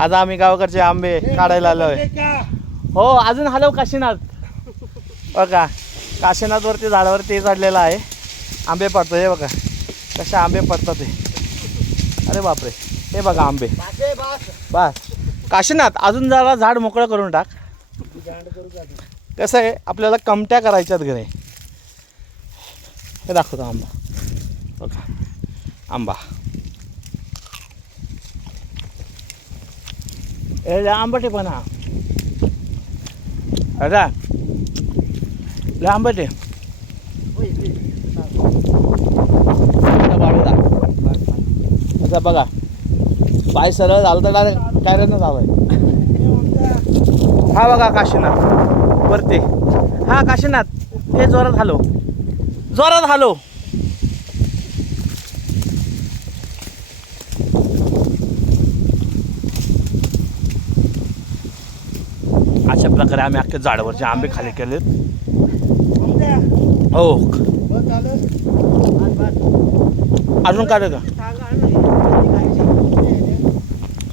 आज आम्ही गावाकडचे आंबे काढायला आलोय. हो अजून हलव काशीनाथ. बघा काशीनाथवरती झाडावरती चढलेला आहे. आंबे पडतो हे बघा. कसे आंबे पडतात ते अरे बापरे हे बघा आंबे. बस. काशीनाथ अजून जरा झाड मोकळं करून टाक. कसं आहे आपल्याला कमट्या करायच्यात घरी हे दाखवतो आंबा. बघा. आंबा. हे लय पण हा. अरे लय आता आता बघा. पाय सरळ झालं तर डायरेक्ट डायरेक्ट झालाय हा बघा काशीनाथ. वरती. हा काशीनाथ. ते जोरात हालो जोरात हालो अशा प्रकारे आम्ही अख्ख्या झाडावरचे आंबे खाली केलेत. हो. अजून काढू का